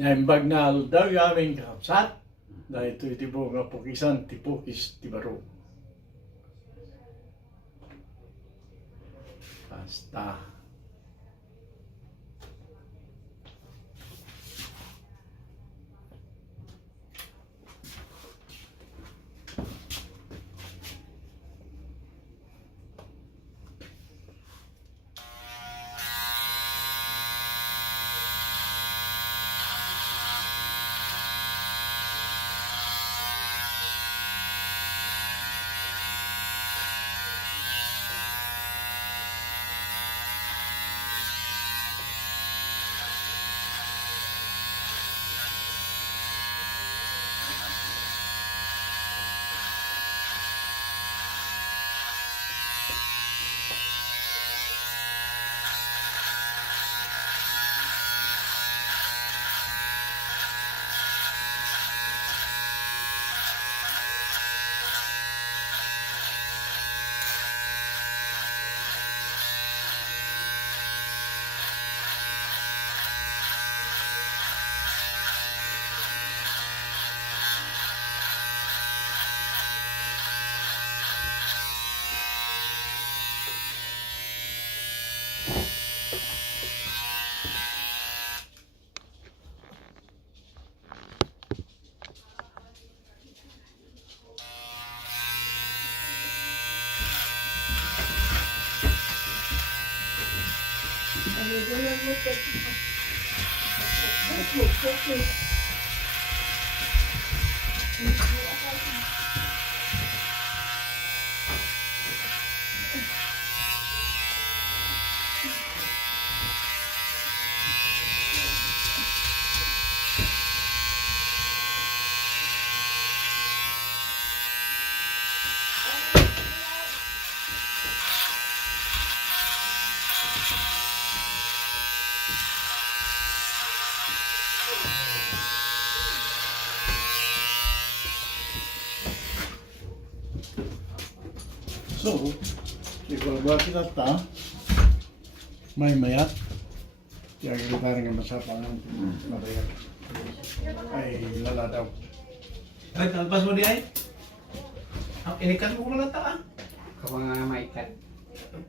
Naimbag na daw yung aming kakapsat. Dahil ito'y tibo nga pukisan, tipukis, tibaro. Basta. So, ikaw kita ta, may mayat, kaya kita rin ang masapang mabayat. Ay, lala daw. Ay, talpas mo di ay? Inikan mo ko lang ta. Kung nga may kat,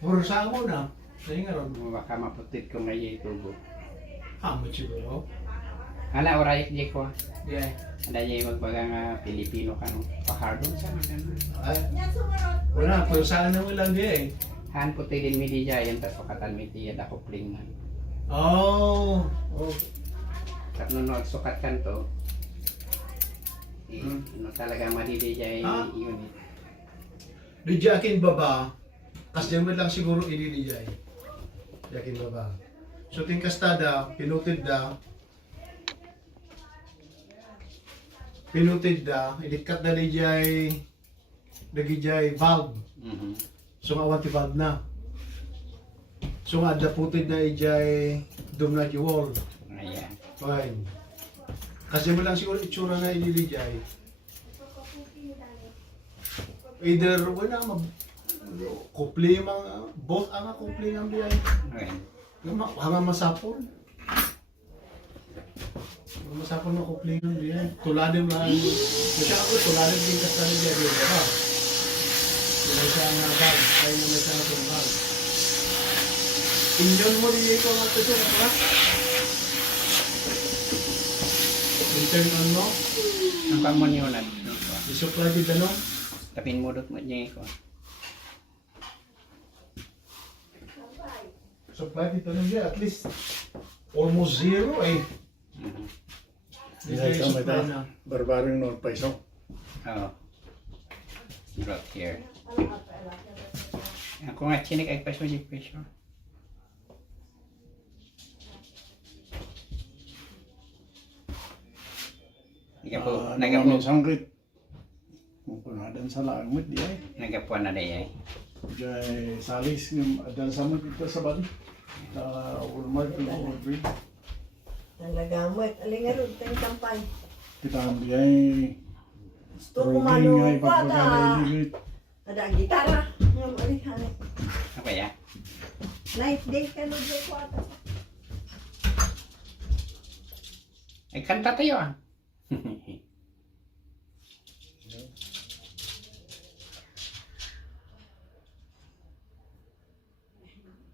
Puro sa ako na. Sa'yo nga ron. baka maputit ko ngayon itubo. Hamot siguro. Hala, orayik di ko. Di ay. Ada yung magbaga nga Pilipino ka nung pahardon sa mga ganun. Ay. Wala, puro saan na mo lang di ay. Han puti din mi di jayan, tas sukatan mi di ada kopling man. Oh. Kat nung sukat kan to, Hmm. ano talaga madidijay Ah. unit. Di jakin baba. Kasi mo lang siguro ididijay. Jakin baba. So ting kastada, pinutid da. Idikat na dijay. Nagijay valve. So nga wanti valve na. So nga daputid na ijay dum na di wall. Ayan. Fine. Kasi mo lang siguro itsura na ididijay. Either wala mag kupli mga both ang kupli ng biyay. Ayan. Hanga masapon. Masapon na kupli ng biyay. Tuladin lang. Kasi ako tuladin din kasi ng biyay. Diba? Tulad siya ang bag. Ay naman siya ang bag. Inyon mo rin ito ang ito. Diba? Turn on mo. Ang kamunyonan. Isupply din ano? Tapin mo dot mo niya ko. Supply dito ng biyay. At least almost zero eh. Dahil sa may tayo, barbaring noon pa isang. Oh. Brought here. Ako nga chinik ay pressure di pressure. Nagapuan sangkit. Mukunadan sa langit di ay. Nagapuan na day ay. Jay salis ng adan sa mga dito sa bali. Walmart to Walgreens. Nalagamot. Alingarod tayong kampay. Kita ang biyay. Gusto ko manong pagbaga na bata. iligit. Ada ang gitara. Yung alihan. Apa ya? Night day ka no dyan ko ata. Ay, kanta tayo ah.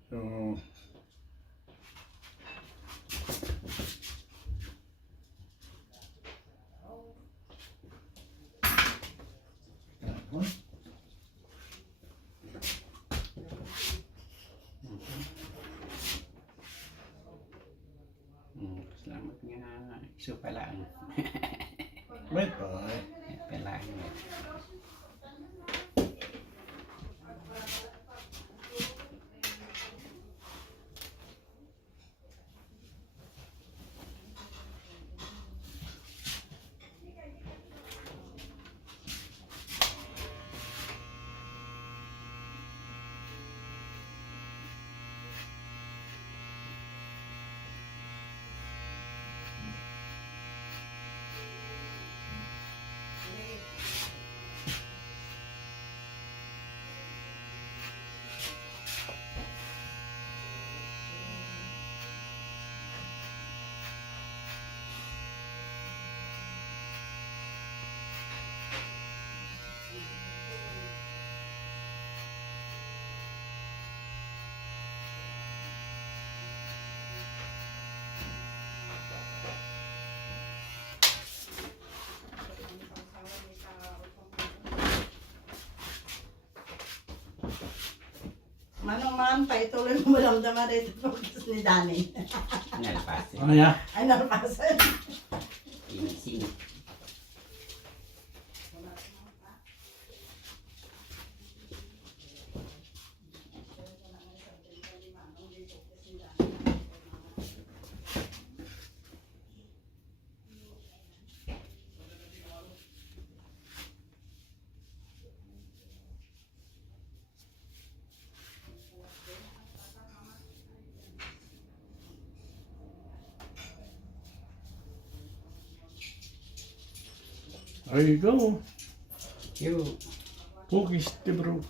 So, Salamat nga. Iso pala ang wait, bye. pala ang Manong man, paituloy mo malamdaman rin ito ni Danny. nalpasin. Ano ya? Ay, nalapasan. Sinising. There you go. Yo. Pukis de broek.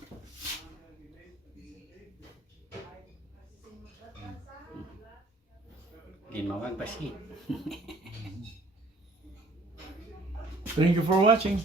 Ginawang pasit. Thank you for watching.